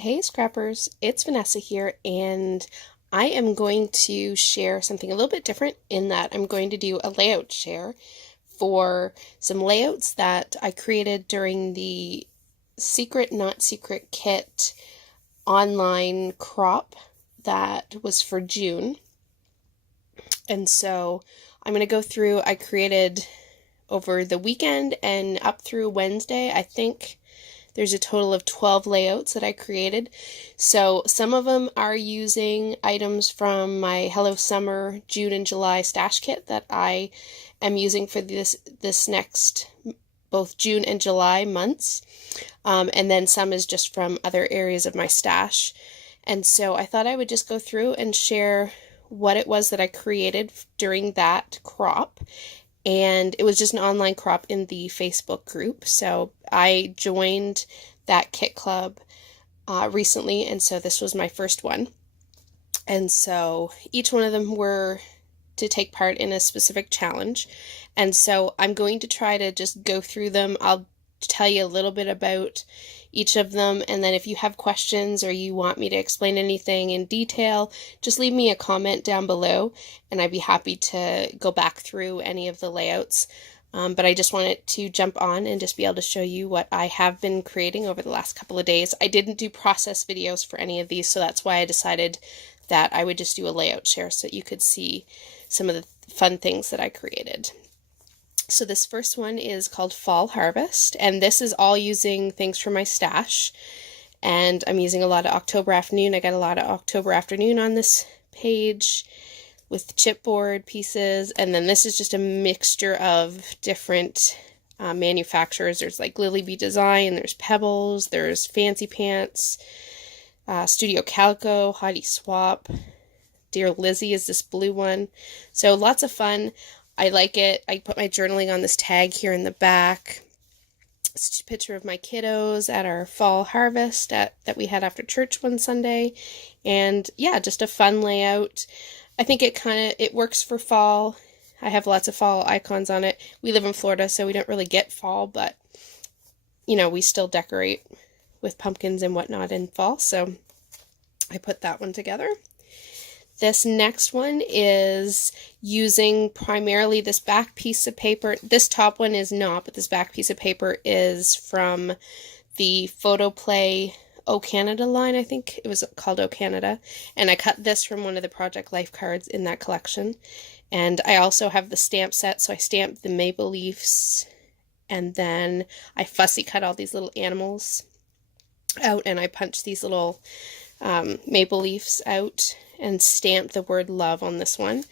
Hey Scrappers, it's Vanessa here, and I am going to share something a little bit different in that I'm going to do a layout share for some layouts that I created during the Secret Not Secret Kit online crop that was for June. And so I'm going to go through, I created over the weekend and up through Wednesday, I think there's a total of 12 layouts that I created. So some of them are using items from my Hello Summer June and July stash kit that I am using for this next both June and July months. And then some is just from other areas of my stash. And so I thought I would just go through and share what it was that I created during that crop. And it was just an online crop in the Facebook group. So I joined that kit club recently, and so this was my first one. And so each one of them were to take part in a specific challenge. And so I'm going to try to just go through them. I'll tell you a little bit about each of them, and then if you have questions or you want me to explain anything in detail, just leave me a comment down below and I'd be happy to go back through any of the layouts. But I just wanted to jump on and just be able to show you what I have been creating over the last couple of days. I didn't do process videos for any of these, so that's why I decided that I would just do a layout share so that you could see some of the fun things that I created. So this first one is called Fall Harvest, and this is all using things from my stash. And I'm using a lot of October Afternoon. I got a lot of October Afternoon on this page with chipboard pieces. And then this is just a mixture of different manufacturers. There's like Lily Bee Design, there's Pebbles, there's Fancy Pants, Studio Calico, Heidi Swap, Dear Lizzie is this blue one. So lots of fun. I like it. I put my journaling on this tag here in the back. It's a picture of my kiddos at our fall harvest that we had after church one Sunday. And yeah, just a fun layout. I think it works for fall. I have lots of fall icons on it. We live in Florida, so we don't really get fall, but you know, we still decorate with pumpkins and whatnot in fall. So I put that one together. This next one is using primarily this back piece of paper. This top one is not, but this back piece of paper is from the Photo Play O Canada line. I think it was called O Canada. And I cut this from one of the Project Life cards in that collection. And I also have the stamp set, so I stamped the maple leaves. And then I fussy cut all these little animals out, and I punched these little maple leaves out and stamped the word love on this one.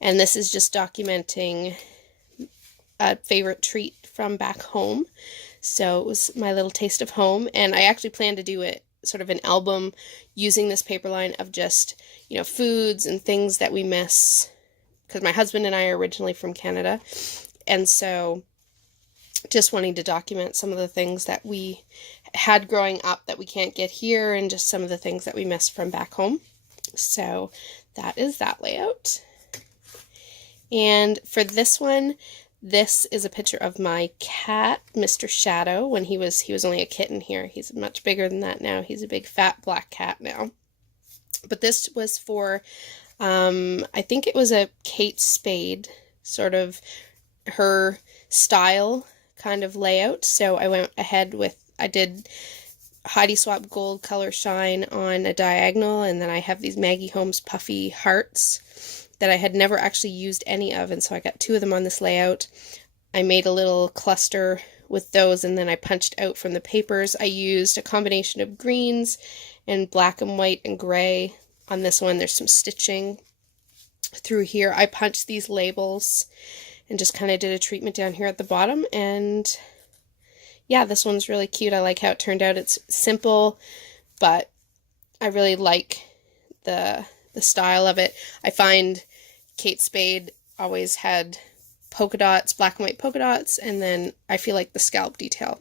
And this is just documenting a favorite treat from back home. So it was my little taste of home, and I actually plan to do it sort of an album using this paper line of just, you know, foods and things that we miss, because my husband and I are originally from Canada, and so just wanting to document some of the things that we had growing up that we can't get here, and just some of the things that we miss from back home. So that is that layout. And for this one, this is a picture of my cat, Mr. Shadow, when he was only a kitten here. He's much bigger than that now. He's a big fat black cat now. But this was for, I think it was a Kate Spade, sort of her style kind of layout. So I went ahead with, I did Heidi Swap Gold Color Shine on a diagonal, and then I have these Maggie Holmes puffy hearts that I had never actually used any of, and so I got two of them on this layout. I made a little cluster with those, and then I punched out from the papers. I used a combination of greens and black and white and gray. On this one, there's some stitching through here. I punched these labels and just kind of did a treatment down here at the bottom, and yeah, this one's really cute. I like how it turned out. It's simple, but I really like the style of it. I find Kate Spade always had polka dots, black and white polka dots, and then I feel like the scallop detail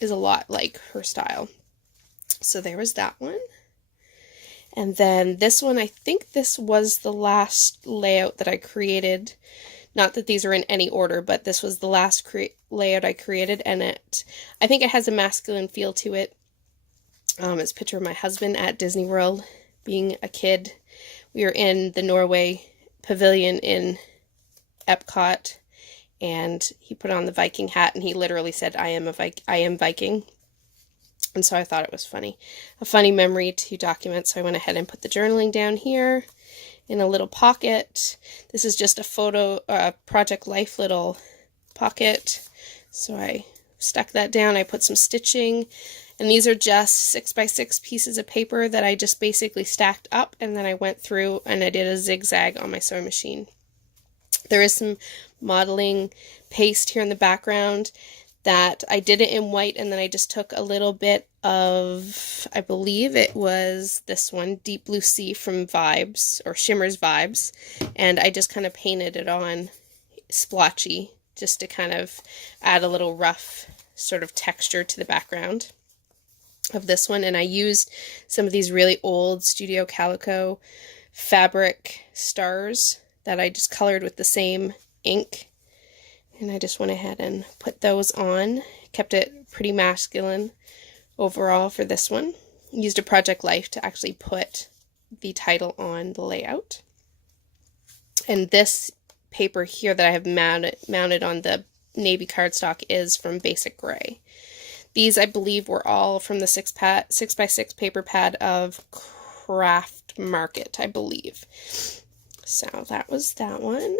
is a lot like her style. So there was that one. And then this one, I think this was the last layout that I created. Not that these are in any order, but this was the last layout I created, and I think it has a masculine feel to it. It's a picture of my husband at Disney World being a kid. We were in the Norway pavilion in Epcot, and he put on the Viking hat and he literally said, I am Viking. And so I thought it was funny. A funny memory to document, so I went ahead and put the journaling down here in a little pocket. This is just a photo, Project Life little pocket. So I stuck that down. I put some stitching, and these are just 6x6 pieces of paper that I just basically stacked up, and then I went through and I did a zigzag on my sewing machine. There is some modeling paste here in the background that I did it in white, and then I just took a little bit of, I believe it was this one, Deep Blue Sea from Vibes, or Shimmer's Vibes, and I just kind of painted it on splotchy, just to kind of add a little rough sort of texture to the background of this one. And I used some of these really old Studio Calico fabric stars that I just colored with the same ink. And I just went ahead and put those on. Kept it pretty masculine overall for this one. Used a Project Life to actually put the title on the layout. And this paper here that I have mounted on the navy cardstock is from Basic Gray. These, I believe, were all from the 6x6 paper pad of Craft Market, I believe. So that was that one.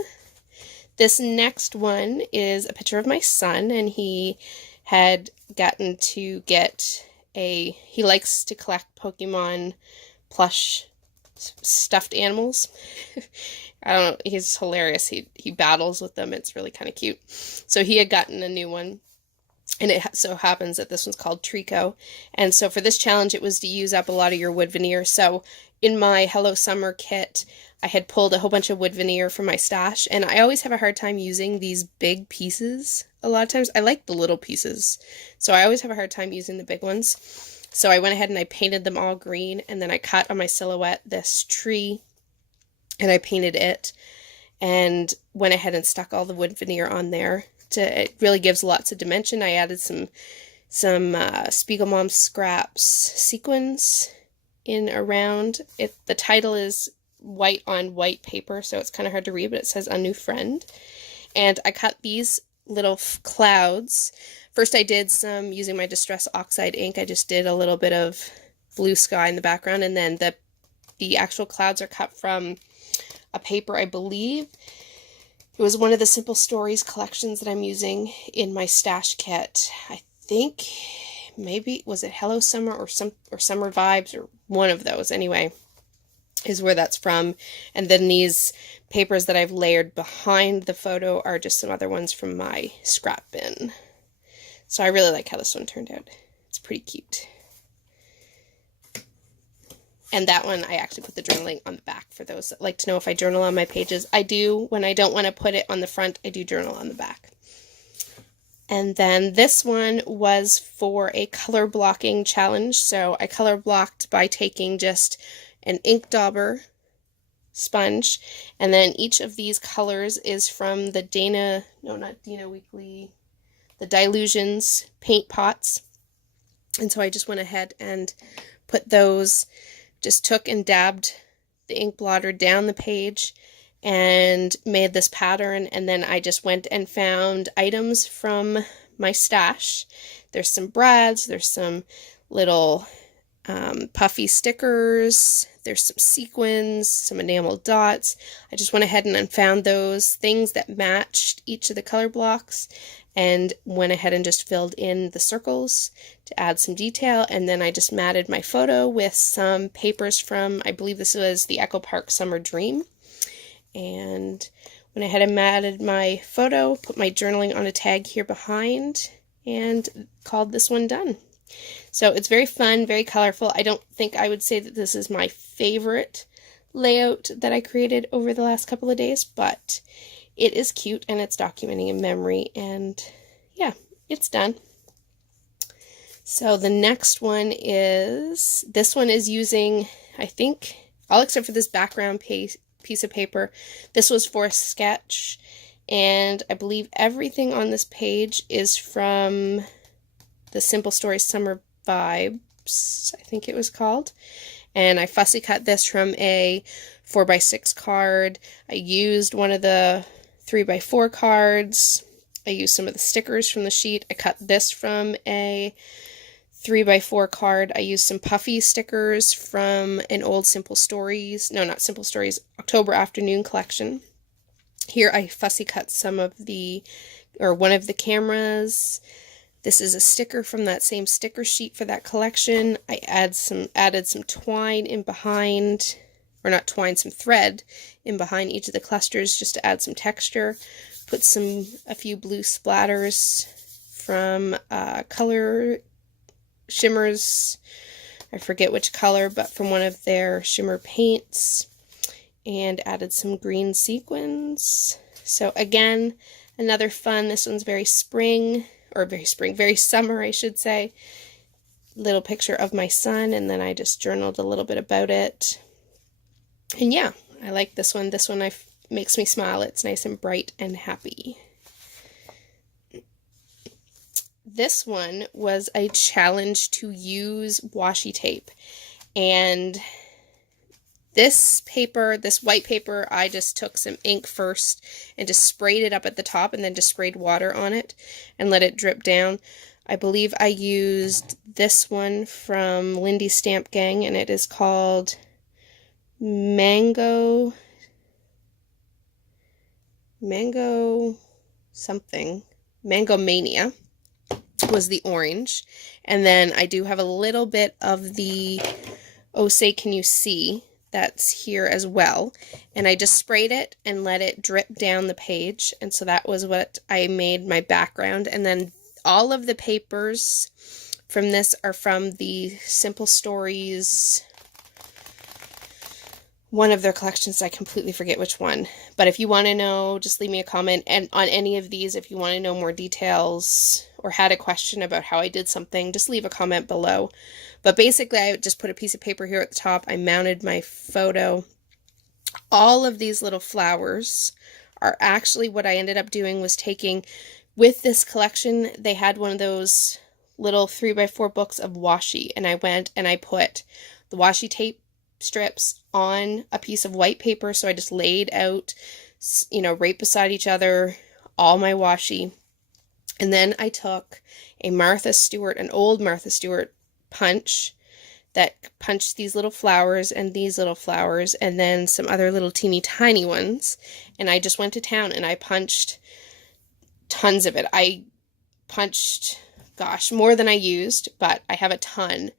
This next one is a picture of my son, and he had gotten to get he likes to collect Pokemon plush stuffed animals. I don't know, he's hilarious. He battles with them. It's really kind of cute. So he had gotten a new one, and it so happens that this one's called Trico. And so for this challenge, it was to use up a lot of your wood veneer. So in my Hello Summer kit, I had pulled a whole bunch of wood veneer from my stash, and I always have a hard time using these big pieces. A lot of times I like the little pieces, so I always have a hard time using the big ones. So I went ahead and I painted them all green, and then I cut on my silhouette this tree, and I painted it, and went ahead and stuck all the wood veneer on there. It really gives lots of dimension. I added some Spiegelmom Scraps sequins in around it. The title is white on white paper, so it's kind of hard to read, but it says A New Friend. And I cut these little clouds. First I did some, using my Distress Oxide ink, I just did a little bit of blue sky in the background, and then the actual clouds are cut from a paper, I believe. It was one of the Simple Stories collections that I'm using in my stash kit. I think maybe, was it Hello Summer or Summer Vibes, or one of those anyway, is where that's from. And then these papers that I've layered behind the photo are just some other ones from my scrap bin. So I really like how this one turned out. It's pretty cute. And that one, I actually put the journaling on the back for those that like to know if I journal on my pages. I do. When I don't want to put it on the front, I do journal on the back. And then this one was for a color blocking challenge. So I color blocked by taking just an ink dauber sponge, and then each of these colors is from the the Dilutions paint pots. And so I just went ahead and put those, just took and dabbed the ink blotter down the page and made this pattern. And then I just went and found items from my stash. There's some brads, there's some little puffy stickers, there's some sequins, some enamel dots. I just went ahead and found those things that matched each of the color blocks, and went ahead and just filled in the circles to add some detail. And then I just matted my photo with some papers from, I believe this was the Echo Park Summer Dream. And went ahead and matted my photo, put my journaling on a tag here behind, and called this one done. So it's very fun, very colorful. I don't think I would say that this is my favorite layout that I created over the last couple of days, but it is cute and it's documenting a memory, and yeah, it's done. So the next one is, this one is using, I think, all except for this background piece of paper. This was for a sketch, and I believe everything on this page is from the Simple Stories Summer Vibes Shapes, I think it was called. And I fussy cut this from a 4x6 card. I used one of the 3x4 cards. I used some of the stickers from the sheet. I cut this from a 3x4 card. I used some puffy stickers from an old Simple Stories, no, not Simple Stories, October Afternoon collection. Here I fussy cut some of the, or one of the cameras. This is a sticker from that same sticker sheet for that collection. I added some twine in behind, or not twine, some thread in behind each of the clusters just to add some texture. Put a few blue splatters from color shimmers. I forget which color, but from one of their shimmer paints. And added some green sequins. So again, another fun, this one's very very summer, I should say. Little picture of my son, and then I just journaled a little bit about it. And yeah, I like this one. This one makes me smile. It's nice and bright and happy. This one was a challenge to use washi tape. And this paper, this white paper, I just took some ink first and just sprayed it up at the top and then just sprayed water on it and let it drip down. I believe I used this one from Lindy's Stamp Gang, and it is called Mango something. Mango Mania was the orange. And then I do have a little bit of the Oh Say Can You See that's here as well, and I just sprayed it and let it drip down the page, and so that was what I made my background. And then all of the papers from this are from the Simple Stories, one of their collections. I completely forget which one, but if you want to know, just leave me a comment and on any of these. If you want to know more details or had a question about how I did something, just leave a comment below. But basically, I just put a piece of paper here at the top. I mounted my photo. All of these little flowers are actually what I ended up doing was taking, with this collection, they had one of those little 3x4 books of washi, and I went and I put the washi tape strips on a piece of white paper. So I just laid out, right beside each other, all my washi. And then I took an old Martha Stewart punch that punched these little flowers and these little flowers, and then some other little teeny tiny ones. And I just went to town and I punched tons of it. I punched, gosh, more than I used, but I have a ton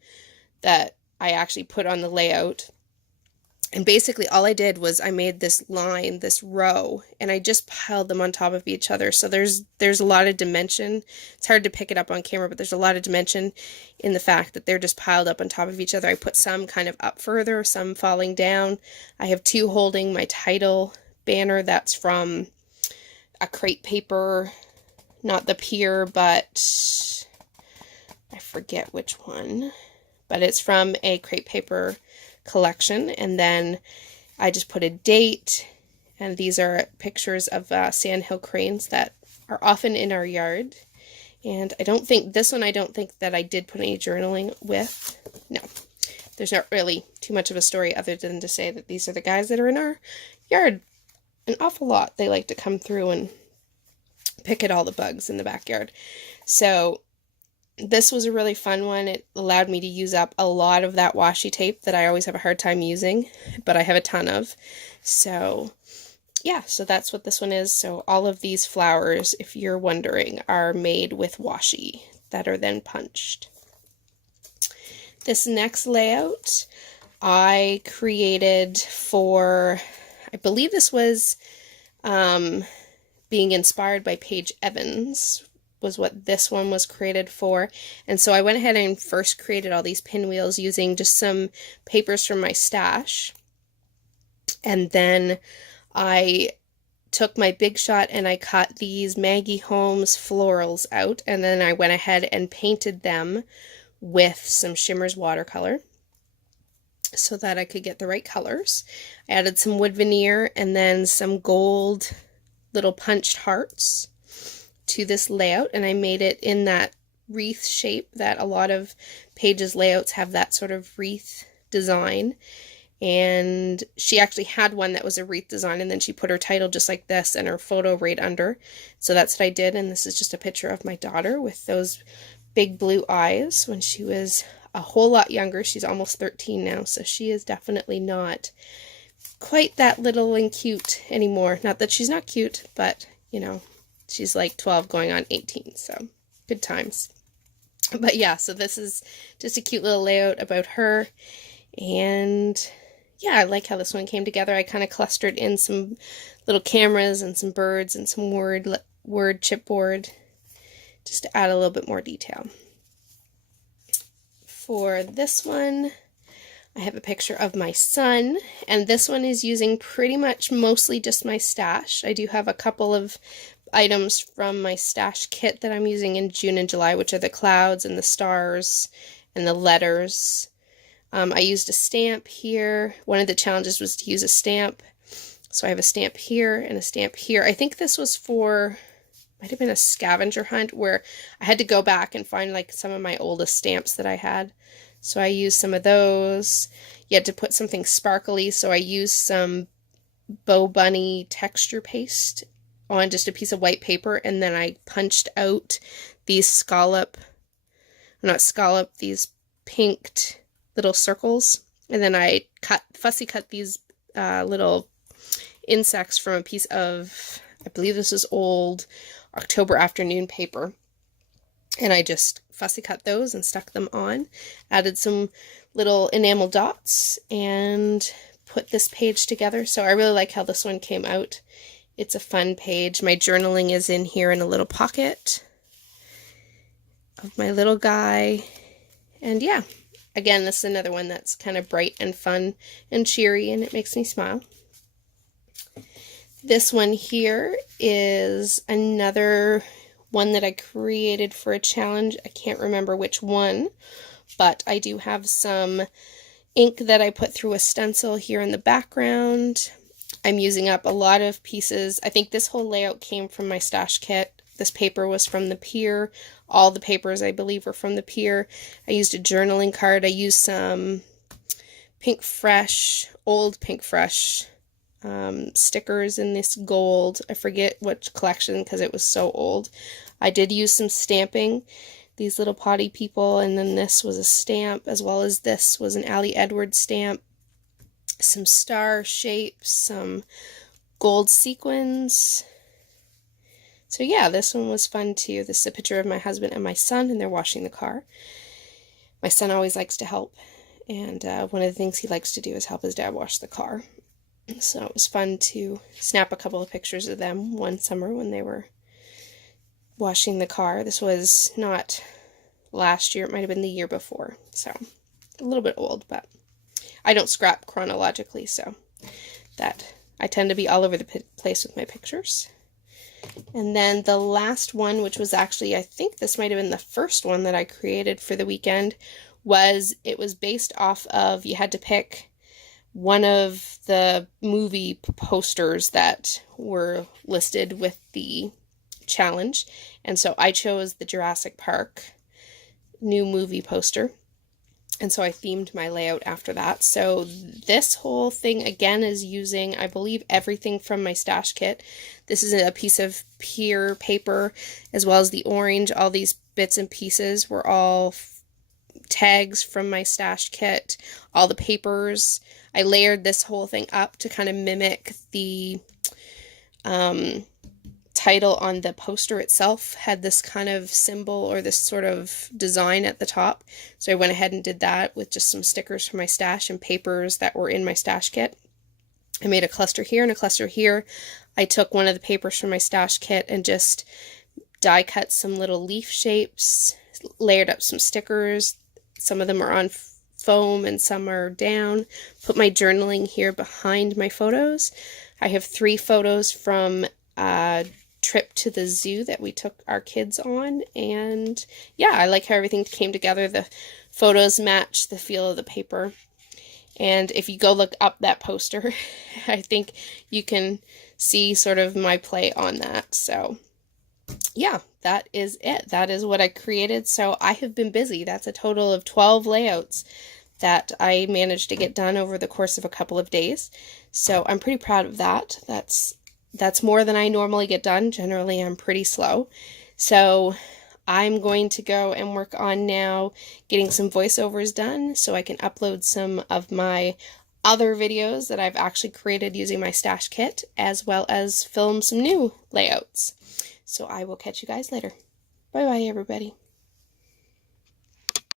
that I actually put on the layout. And basically all I did was I made this line, this row, and I just piled them on top of each other. So there's a lot of dimension. It's hard to pick it up on camera, but there's a lot of dimension in the fact that they're just piled up on top of each other. I put some kind of up further, some falling down. I have two holding my title banner. That's from a crepe paper, not the Pier, but I forget which one. But it's from a crepe paper collection. And then I just put a date, and these are pictures of sandhill cranes that are often in our yard. And I don't think that I did put any journaling with. No, there's not really too much of a story other than to say that these are the guys that are in our yard an awful lot. They like to come through and pick at all the bugs in the backyard. So this was a really fun one. It allowed me to use up a lot of that washi tape that I always have a hard time using, but I have a ton of. So yeah, so that's what this one is. So all of these flowers, if you're wondering, are made with washi that are then punched. This next layout I created for, I believe this was being inspired by Paige Evans, was what this one was created for. And so I went ahead and first created all these pinwheels using just some papers from my stash. And then I took my Big Shot and I cut these Maggie Holmes florals out. And then I went ahead and painted them with some Shimmers watercolor so that I could get the right colors. I added some wood veneer and then some gold little punched hearts to this layout, and I made it in that wreath shape that a lot of Paige's layouts have, that sort of wreath design. And she actually had one that was a wreath design, and then she put her title just like this and her photo right under. So that's what I did, and this is just a picture of my daughter with those big blue eyes when she was a whole lot younger. She's almost 13 now, so she is definitely not quite that little and cute anymore. Not that she's not cute, but, you know, she's like 12 going on 18, so good times. But yeah, so this is just a cute little layout about her, and yeah, I like how this one came together. I kind of clustered in some little cameras and some birds and some word chipboard just to add a little bit more detail. For this one, I have a picture of my son, and this one is using pretty much mostly just my stash. I do have a couple of items from my stash kit that I'm using in June and July, which are the clouds and the stars and the letters. I used a stamp here. One of the challenges was to use a stamp. So I have a stamp here and a stamp here. I think this was for, might have been a scavenger hunt where I had to go back and find like some of my oldest stamps that I had. So I used some of those. You had to put something sparkly, so I used some Bow Bunny texture paste on just a piece of white paper, and then I punched out these these pinked little circles, and then I fussy cut these little insects from a piece of, I believe this is old October afternoon paper, and I just fussy cut those and stuck them on, added some little enamel dots, and put this page together. So I really like how this one came out. It's a fun page. My journaling is in here in a little pocket of my little guy, and yeah. Again, this is another one that's kind of bright and fun and cheery, and it makes me smile. This one here is another one that I created for a challenge. I can't remember which one, but I do have some ink that I put through a stencil here in the background. I'm using up a lot of pieces. I think this whole layout came from my stash kit. This paper was from the pier. All the papers, I believe, were from the pier. I used a journaling card. I used some old Pink Fresh stickers in this gold. I forget which collection because it was so old. I did use some stamping, these little potty people, and then this was a stamp, as well as this was an Allie Edwards stamp. Some star shapes, some gold sequins. So yeah, this one was fun too. This is a picture of my husband and my son, and they're washing the car. My son always likes to help, and one of the things he likes to do is help his dad wash the car. So it was fun to snap a couple of pictures of them one summer when they were washing the car. This was not last year, it might have been the year before, so a little bit old, but I don't scrap chronologically, so that I tend to be all over the place with my pictures. And then the last one, which was actually, I think this might have been the first one that I created for the weekend, it was based off of, you had to pick one of the movie posters that were listed with the challenge. And so I chose the Jurassic Park new movie poster. And so I themed my layout after that. So this whole thing, again, is using, I believe, everything from my stash kit. This is a piece of pier paper, as well as the orange. All these bits and pieces were all tags from my stash kit. All the papers. I layered this whole thing up to kind of mimic the title on the poster itself. Had this kind of symbol or this sort of design at the top. So I went ahead and did that with just some stickers from my stash and papers that were in my stash kit. I made a cluster here and a cluster here. I took one of the papers from my stash kit and just die cut some little leaf shapes, layered up some stickers. Some of them are on foam and some are down. Put my journaling here behind my photos. I have 3 photos from trip to the zoo that we took our kids on, and yeah, I like how everything came together. The photos match the feel of the paper, and if you go look up that poster, I think you can see sort of my play on that. So yeah, that is it. That is what I created. So I have been busy. That's a total of 12 layouts that I managed to get done over the course of a couple of days. So I'm pretty proud of that. That's more than I normally get done. Generally, I'm pretty slow. So I'm going to go and work on now getting some voiceovers done so I can upload some of my other videos that I've actually created using my stash kit, as well as film some new layouts. So I will catch you guys later. Bye bye, everybody.